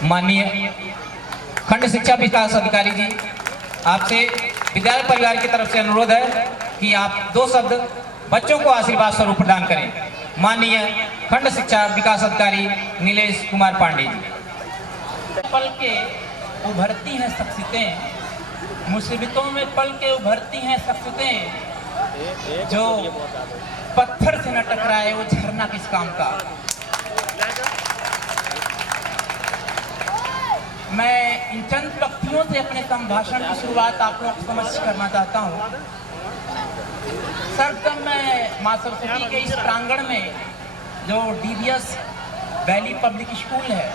माननीय खंड शिक्षा विकास अधिकारी जी, आपसे विद्यालय परिवार की तरफ से अनुरोध है कि आप 2 शब्द बच्चों को आशीर्वाद स्वरूप प्रदान करें। माननीय खंड शिक्षा विकास अधिकारी नीलेश कुमार पांडे जी। पल के उभरती हैं शख्सियतें, मुसीबतों में पल के उभरती हैं शख्सियतें, जो पत्थर से न टकराए वो झरना किस काम का। मैं इन चंद पंक्तियों से अपने संभाषण की शुरुआत आप लोगों को समझ करना चाहता हूँ। सर्वप्रथम मैं मां सरस्वती के इस प्रांगण में जो डीवीएस वैली पब्लिक स्कूल है,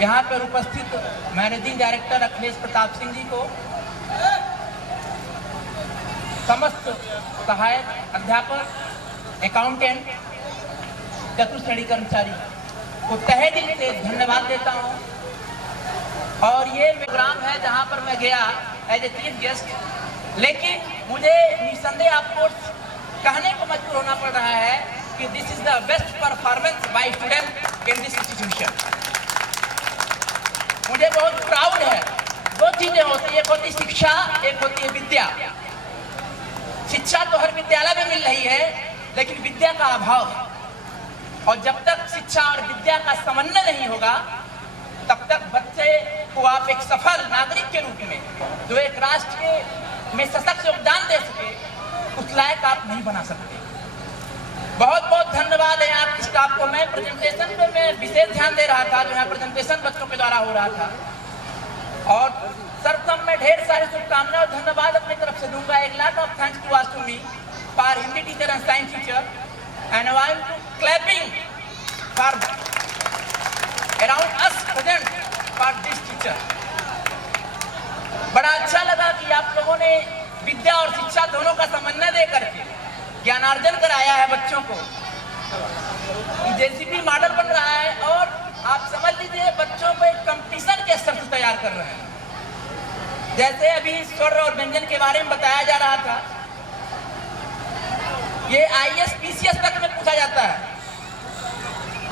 यहाँ पर उपस्थित मैनेजिंग डायरेक्टर अखिलेश प्रताप सिंह जी को, समस्त सहायक अध्यापक, अकाउंटेंट, चतुर्श्रेणी कर्मचारी को तहे दिल से धन्यवाद देता हूँ। और ये प्रोग्राम है जहाँ पर मैं गया एज ए चीफ गेस्ट, लेकिन मुझे निसंदेह आपको कहने को मजबूर होना पड़ रहा है कि this is the best performance by student in this institution. मुझे बहुत प्राउड है। 2 चीजें होती है, एक होती शिक्षा, एक होती है विद्या। शिक्षा तो हर विद्यालय में मिल रही है, लेकिन विद्या का अभाव है। और जब तक शिक्षा और विद्या का समन्वय नहीं होगा, तब तक बच्चे को आप एक सफल नागरिक के रूप में, जो एक राष्ट्र में सशक्त योगदान दे सके, उस लायक आप नहीं बना सकते। बहुत बहुत धन्यवाद है आपकी स्टाफ को। मैं प्रेजेंटेशन पे मैं विशेष ध्यान दे रहा था, जो यहाँ प्रेजेंटेशन बच्चों के द्वारा हो रहा था। और सर्वप्रथम मैं ढेर सारी शुभकामनाएं और धन्यवाद अपनी तरफ से दूंगा। 1 lakh of thanks to us to me for Hindi teacher and science teacher, and I am clapping for around us present for this teacher. बड़ा अच्छा लगा कि आप लोगों ने विद्या और शिक्षा दोनों का समन्वय दे करके ज्ञानार्जन कराया है बच्चों को। जेसीबी मॉडल बन रहा है और आप समझ लीजिए बच्चों को एक कंपटीशन के स्तर से तैयार कर रहे हैं। जैसे अभी स्वर और व्यंजन के बारे में बताया जा रहा था, ये आईएएस पीसीएस तक में पूछा जाता है।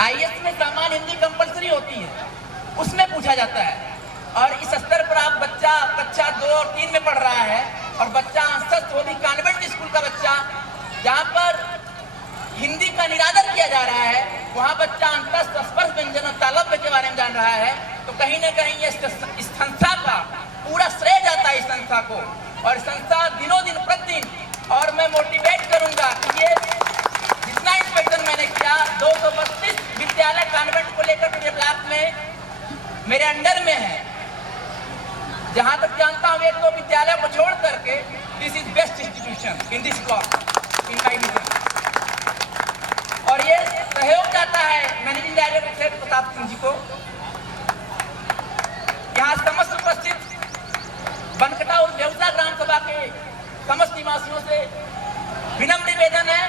आईएएस में सामान्य हिंदी कंपलसरी होती है, उसमें पूछा जाता है। और इस स्तर पर आप बच्चा कक्षा 2 और 3 में पढ़ रहा है, और बच्चा अंशतः वो भी कॉन्वेंट स्कूल का बच्चा, जहाँ पर हिंदी का निरादर किया जा रहा है, वहाँ बच्चा अंतः स्पर्श व्यंजन और तालव्य के बारे में जान रहा है। तो कहीं न कहीं ये इस संस्था का पूरा श्रेय जाता है इस संस्था को। और संस्था दिनों दिन प्रतिदिन, और मैं मोटिवेट करूंगा कि ये जितना इंस्पेक्शन मैंने किया, 232 विद्यालय कॉन्वेंट को लेकर पूरे ब्लॉक में मेरे अंडर में है। जहां तक जानता हूं 1-2 विद्यालय को छोड़ करके this is best institution in this block in my vision. और ये सहयोग जाता है मैनेजिंग डायरेक्टर प्रताप सिंह जी को। यहाँ समस्त उपस्थित बनकटा और देवता ग्राम सभा के समस्त निवासियों से विनम्र निवेदन है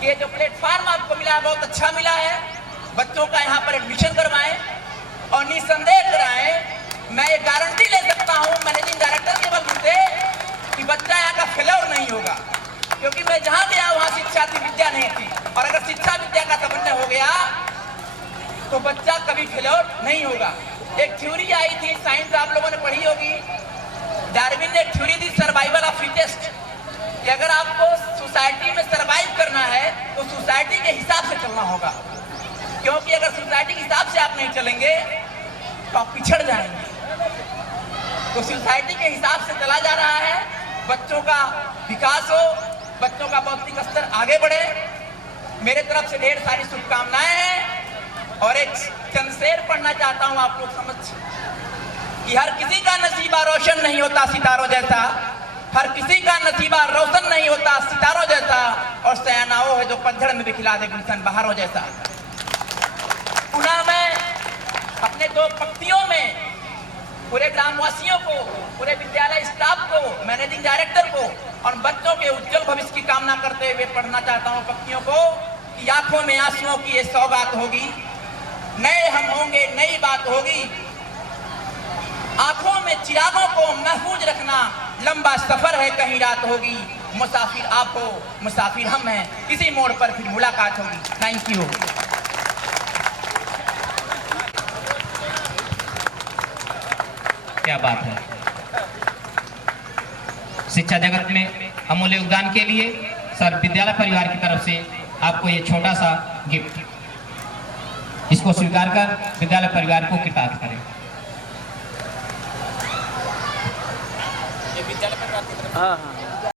कि ये जो प्लेटफॉर्म आपको मिला है बहुत अच्छा मिला है। बच्चों का यहाँ पर एडमिशन करवाएं और निसंदेह कराएं। मैं ये गारंटी ले सकता हूँ मैनेजिंग डायरेक्टर के बल से कि बच्चा यहाँ का फेलोर नहीं होगा, क्योंकि मैं जहाँ गया वहाँ शिक्षा थी, विद्या नहीं थी। और अगर शिक्षा विद्या का समन्वय हो गया तो बच्चा कभी फेलोर नहीं होगा। एक थ्योरी आई थी, साइंस आप लोगों ने पढ़ी होगी, डार्विन ने एक theory the, survival of fittest, कि अगर आपको सोसाइटी में सर्वाइव करना है तो सोसाइटी के हिसाब से चलना होगा। क्योंकि अगर सोसाइटी के हिसाब से आप नहीं चलेंगे तो आप पिछड़ जाएंगे। तो सोसाइटी के हिसाब से चला जा रहा है। बच्चों का विकास हो, बच्चों का बौद्धिक स्तर आगे बढ़े। मेरे तरफ से ढेर सारी शुभकामनाएं हैं। और एक चंद शेर पढ़ना चाहता हूं आप लोग समझ कि हर किसी का नसीबा रोशन नहीं होता सितारों जैसा, हर किसी का नसीबा रोशन नहीं होता सितारों जैसा, और सयानाओं है जो पतझड़ में भी खिला दे गुलशन बहारों जैसा। पुनः मैं अपने 2 पंक्तियों में पूरे ग्रामवासियों को, पूरे विद्यालय स्टाफ को, मैनेजिंग डायरेक्टर को और बच्चों के उज्जवल भविष्य की कामना करते हुए पढ़ना चाहता हूं पंक्तियों को कि आंखों में आंसुओं की ये सौगात होगी, नए हम होंगे, नई बात होगी। आंखों में चिरागों को महफूज रखना, लंबा सफर है कहीं रात होगी। मुसाफिर आप हो, मुसाफिर हम हैं, किसी मोड़ पर फिर मुलाकात होगी। Thank you. क्या बात है। शिक्षा जगत में अमूल्य योगदान के लिए सर विद्यालय परिवार की तरफ से आपको ये छोटा सा गिफ्ट, इसको स्वीकार कर विद्यालय परिवार को कृतार्थ करें। ये विद्यालय परिवार की तरफ। हाँ हाँ।